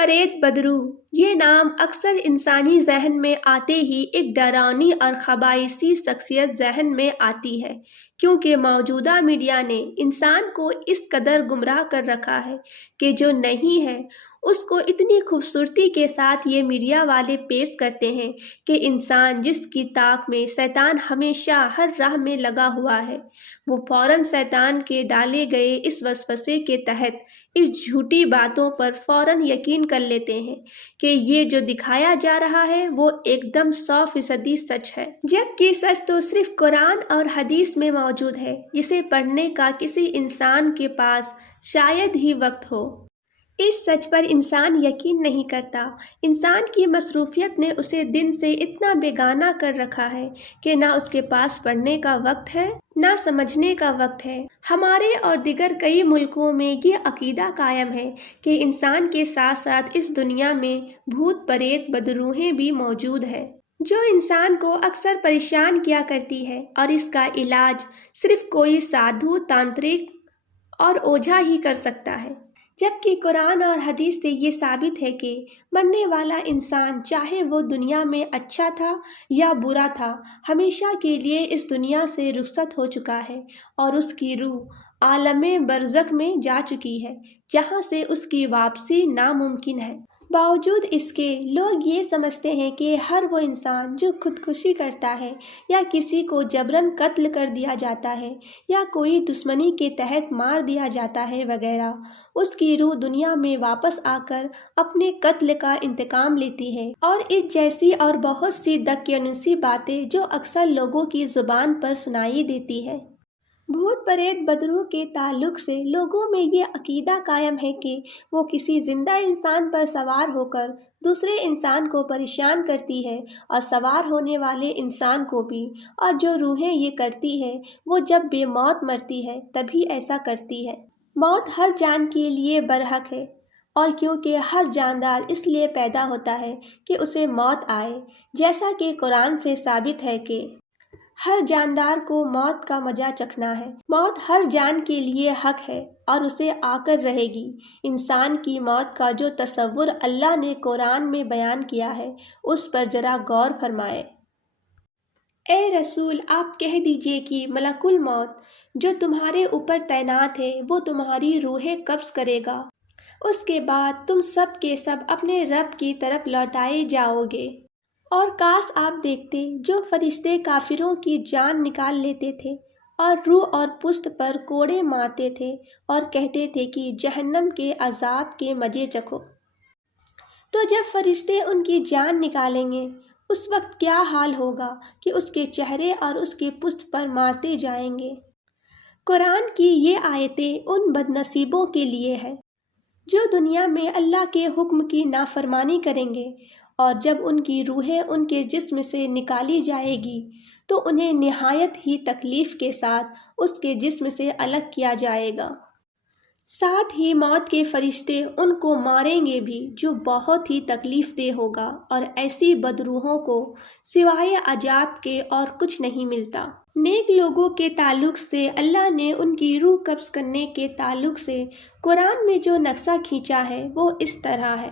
پریت بدرو یہ نام اکثر انسانی ذہن میں آتے ہی ایک ڈراؤنی اور خبائثی شخصیت ذہن میں آتی ہے، کیونکہ موجودہ میڈیا نے انسان کو اس قدر گمراہ کر رکھا ہے کہ جو نہیں ہے اس کو اتنی خوبصورتی کے ساتھ یہ میڈیا والے پیش کرتے ہیں کہ انسان جس کی طاق میں شیطان ہمیشہ ہر راہ میں لگا ہوا ہے، وہ فوراً شیطان کے ڈالے گئے اس وسوسے کے تحت اس جھوٹی باتوں پر فوراً یقین کر لیتے ہیں کہ یہ جو دکھایا جا رہا ہے وہ ایک دم 100% سچ ہے، جبکہ سچ تو صرف قرآن اور حدیث میں موجود ہے، جسے پڑھنے کا کسی انسان کے پاس شاید ہی وقت ہو۔ اس سچ پر انسان یقین نہیں کرتا۔ انسان کی مصروفیت نے اسے دن سے اتنا بیگانہ کر رکھا ہے کہ نہ اس کے پاس پڑھنے کا وقت ہے نہ سمجھنے کا وقت ہے۔ ہمارے اور دیگر کئی ملکوں میں یہ عقیدہ قائم ہے کہ انسان کے ساتھ ساتھ اس دنیا میں بھوت پریت بدروحیں بھی موجود ہے، جو انسان کو اکثر پریشان کیا کرتی ہے، اور اس کا علاج صرف کوئی سادھو، تانترک اور اوجھا ہی کر سکتا ہے، جبکہ قرآن اور حدیث سے یہ ثابت ہے کہ مرنے والا انسان چاہے وہ دنیا میں اچھا تھا یا برا تھا، ہمیشہ کے لیے اس دنیا سے رخصت ہو چکا ہے اور اس کی روح عالم برزخ میں جا چکی ہے، جہاں سے اس کی واپسی ناممکن ہے۔ باوجود اس کے لوگ یہ سمجھتے ہیں کہ ہر وہ انسان جو خودکشی کرتا ہے یا کسی کو جبراً قتل کر دیا جاتا ہے یا کوئی دشمنی کے تحت مار دیا جاتا ہے وغیرہ، اس کی روح دنیا میں واپس آ کر اپنے قتل کا انتقام لیتی ہے، اور اس جیسی اور بہت سی دقیانوسی باتیں جو اکثر لوگوں کی زبان پر سنائی دیتی ہے۔ بھوت پریت بدرو کے تعلق سے لوگوں میں یہ عقیدہ قائم ہے کہ وہ کسی زندہ انسان پر سوار ہو کر دوسرے انسان کو پریشان کرتی ہے، اور سوار ہونے والے انسان کو بھی، اور جو روحیں یہ کرتی ہے وہ جب بے موت مرتی ہے تبھی ایسا کرتی ہے۔ موت ہر جان کے لیے برحق ہے، اور کیونکہ ہر جاندار اس لیے پیدا ہوتا ہے کہ اسے موت آئے، جیسا کہ قرآن سے ثابت ہے کہ ہر جاندار کو موت کا مزہ چکھنا ہے۔ موت ہر جان کے لیے حق ہے اور اسے آ کر رہے گی۔ انسان کی موت کا جو تصور اللہ نے قرآن میں بیان کیا ہے اس پر ذرا غور فرمائیں۔ اے رسول، آپ کہہ دیجئے کہ ملک الموت جو تمہارے اوپر تعینات ہے وہ تمہاری روحیں قبض کرے گا، اس کے بعد تم سب کے سب اپنے رب کی طرف لوٹائے جاؤ گے۔ اور کاش آپ دیکھتے جو فرشتے کافروں کی جان نکال لیتے تھے اور روح اور پشت پر کوڑے مارتے تھے اور کہتے تھے کہ جہنم کے عذاب کے مزے چکھو، تو جب فرشتے ان کی جان نکالیں گے اس وقت کیا حال ہوگا کہ اس کے چہرے اور اس کے پشت پر مارتے جائیں گے۔ قرآن کی یہ آیتیں ان بدنصیبوں کے لیے ہے جو دنیا میں اللہ کے حکم کی نافرمانی کریں گے، اور جب ان کی روحیں ان کے جسم سے نکالی جائے گی تو انہیں نہایت ہی تکلیف کے ساتھ اس کے جسم سے الگ کیا جائے گا۔ ساتھ ہی موت کے فرشتے ان کو ماریں گے بھی، جو بہت ہی تکلیف دہ ہوگا، اور ایسی بدروحوں کو سوائے عذاب کے اور کچھ نہیں ملتا۔ نیک لوگوں کے تعلق سے اللہ نے ان کی روح قبض کرنے کے تعلق سے قرآن میں جو نقشہ کھینچا ہے وہ اس طرح ہے۔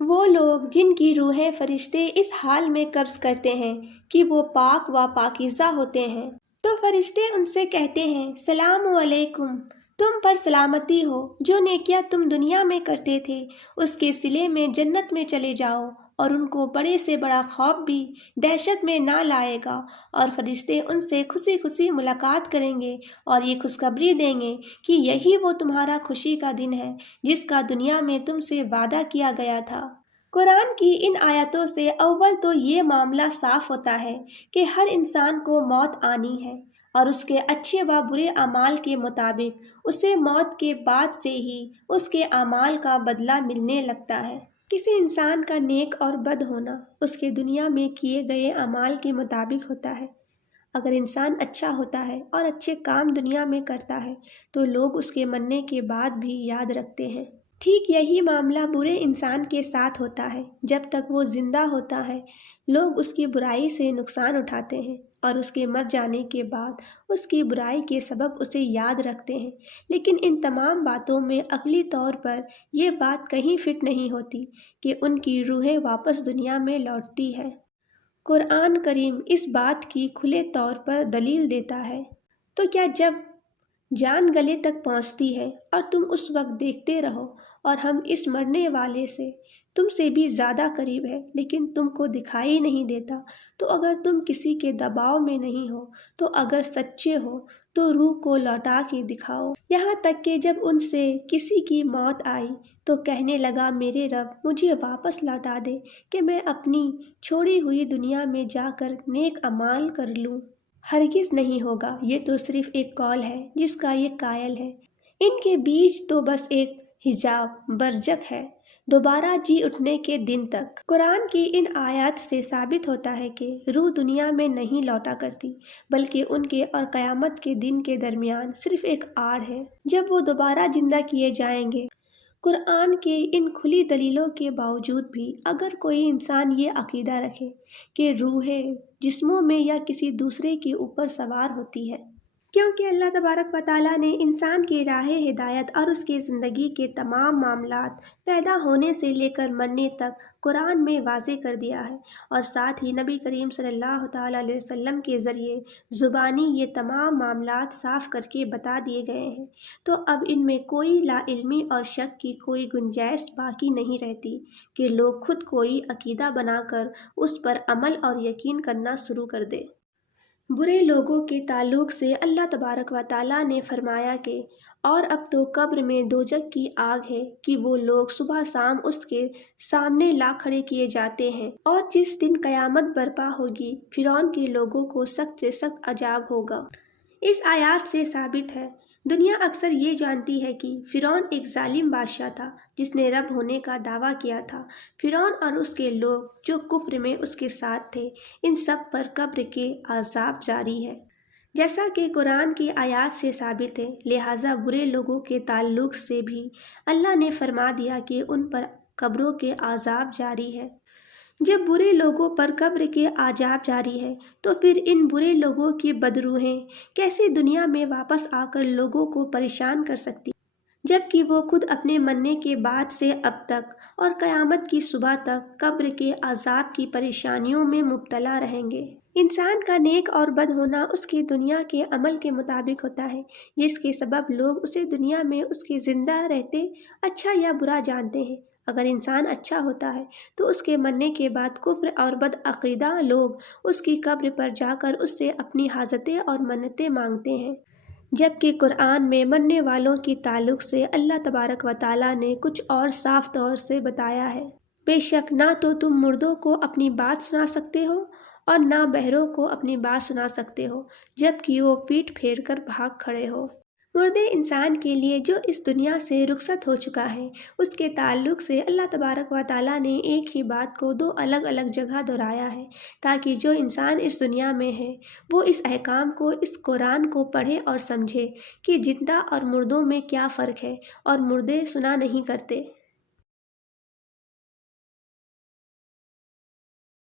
وہ لوگ جن کی روحیں فرشتے اس حال میں قبض کرتے ہیں کہ وہ پاک و پاکیزہ ہوتے ہیں، تو فرشتے ان سے کہتے ہیں سلام علیکم، تم پر سلامتی ہو، جو نیکیاں تم دنیا میں کرتے تھے اس کے صلے میں جنت میں چلے جاؤ، اور ان کو بڑے سے بڑا خوف بھی دہشت میں نہ لائے گا، اور فرشتے ان سے خوشی خوشی ملاقات کریں گے اور یہ خوشخبری دیں گے کہ یہی وہ تمہارا خوشی کا دن ہے جس کا دنیا میں تم سے وعدہ کیا گیا تھا۔ قرآن کی ان آیتوں سے اول تو یہ معاملہ صاف ہوتا ہے کہ ہر انسان کو موت آنی ہے، اور اس کے اچھے و برے اعمال کے مطابق اسے موت کے بعد سے ہی اس کے اعمال کا بدلہ ملنے لگتا ہے۔ کسی انسان کا نیک اور بد ہونا اس کے دنیا میں کیے گئے اعمال کے مطابق ہوتا ہے۔ اگر انسان اچھا ہوتا ہے اور اچھے کام دنیا میں کرتا ہے تو لوگ اس کے مرنے کے بعد بھی یاد رکھتے ہیں۔ ٹھیک یہی معاملہ برے انسان کے ساتھ ہوتا ہے۔ جب تک وہ زندہ ہوتا ہے لوگ اس کی برائی سے نقصان اٹھاتے ہیں اور اس کے مر جانے کے بعد اس کی برائی کے سبب اسے یاد رکھتے ہیں، لیکن ان تمام باتوں میں عقلی طور پر یہ بات کہیں فٹ نہیں ہوتی کہ ان کی روحیں واپس دنیا میں لوٹتی ہے۔ قرآن کریم اس بات کی کھلے طور پر دلیل دیتا ہے۔ تو کیا جب جان گلے تک پہنچتی ہے اور تم اس وقت دیکھتے رہو اور ہم اس مرنے والے سے تم سے بھی زیادہ قریب ہے لیکن تم کو دکھائی نہیں دیتا، تو اگر تم کسی کے دباؤ میں نہیں ہو تو اگر سچے ہو تو روح کو لوٹا کے دکھاؤ۔ یہاں تک کہ جب ان سے کسی کی موت آئی تو کہنے لگا میرے رب مجھے واپس لوٹا دے کہ میں اپنی چھوڑی ہوئی دنیا میں جا کر نیک اعمال کر لوں۔ ہرگز نہیں ہوگا، یہ تو صرف ایک قول ہے جس کا یہ قائل ہے۔ ان کے بیچ تو بس ایک حجاب برزخ ہے، دوبارہ جی اٹھنے کے دن تک۔ قرآن کی ان آیات سے ثابت ہوتا ہے کہ روح دنیا میں نہیں لوٹا کرتی، بلکہ ان کے اور قیامت کے دن کے درمیان صرف ایک آڑ ہے جب وہ دوبارہ زندہ کیے جائیں گے۔ قرآن کے ان کھلی دلیلوں کے باوجود بھی اگر کوئی انسان یہ عقیدہ رکھے کہ روحیں جسموں میں یا کسی دوسرے کے اوپر سوار ہوتی ہے، کیونکہ اللہ تبارک و تعالیٰ نے انسان کی راہ ہدایت اور اس کی زندگی کے تمام معاملات پیدا ہونے سے لے کر مرنے تک قرآن میں واضح کر دیا ہے، اور ساتھ ہی نبی کریم صلی اللہ تعالیٰ علیہ وسلم کے ذریعے زبانی یہ تمام معاملات صاف کر کے بتا دیے گئے ہیں، تو اب ان میں کوئی لا علمی اور شک کی کوئی گنجائش باقی نہیں رہتی کہ لوگ خود کوئی عقیدہ بنا کر اس پر عمل اور یقین کرنا شروع کر دیں۔ برے لوگوں کے تعلق سے اللہ تبارک و تعالیٰ نے فرمایا کہ اور اب تو قبر میں دوزخ کی آگ ہے کہ وہ لوگ صبح شام اس کے سامنے لا کھڑے کیے جاتے ہیں، اور جس دن قیامت برپا ہوگی فرعون کے لوگوں کو سخت سے سخت عذاب ہوگا۔ اس آیات سے ثابت ہے دنیا اکثر یہ جانتی ہے کہ فرعون ایک ظالم بادشاہ تھا جس نے رب ہونے کا دعویٰ کیا تھا۔ فرعون اور اس کے لوگ جو کفر میں اس کے ساتھ تھے، ان سب پر قبر کے عذاب جاری ہے، جیسا کہ قرآن کی آیات سے ثابت ہے۔ لہٰذا برے لوگوں کے تعلق سے بھی اللہ نے فرما دیا کہ ان پر قبروں کے عذاب جاری ہے۔ جب برے لوگوں پر قبر کے عذاب جاری ہے تو پھر ان برے لوگوں کی بدروحیں کیسے دنیا میں واپس آ کر لوگوں کو پریشان کر سکتی، جبکہ وہ خود اپنے مرنے کے بعد سے اب تک اور قیامت کی صبح تک قبر کے عذاب کی پریشانیوں میں مبتلا رہیں گے۔ انسان کا نیک اور بد ہونا اس کی دنیا کے عمل کے مطابق ہوتا ہے، جس کے سبب لوگ اسے دنیا میں اس کے زندہ رہتے اچھا یا برا جانتے ہیں۔ اگر انسان اچھا ہوتا ہے تو اس کے مرنے کے بعد کفر اور بد عقیدہ لوگ اس کی قبر پر جا کر اس سے اپنی حاجتیں اور منتیں مانگتے ہیں، جبکہ قرآن میں مرنے والوں کی تعلق سے اللہ تبارک و تعالیٰ نے کچھ اور صاف طور سے بتایا ہے۔ بے شک نہ تو تم مردوں کو اپنی بات سنا سکتے ہو اور نہ بہروں کو اپنی بات سنا سکتے ہو جبکہ وہ پیٹھ پھیر کر بھاگ کھڑے ہو۔ مردے انسان کے لیے جو اس دنیا سے رخصت ہو چکا ہے، اس کے تعلق سے اللہ تبارک و تعالیٰ نے ایک ہی بات کو دو الگ الگ جگہ دہرایا ہے تاکہ جو انسان اس دنیا میں ہے وہ اس احکام کو، اس قرآن کو پڑھے اور سمجھے کہ زندہ اور مردوں میں کیا فرق ہے، اور مردے سنا نہیں کرتے۔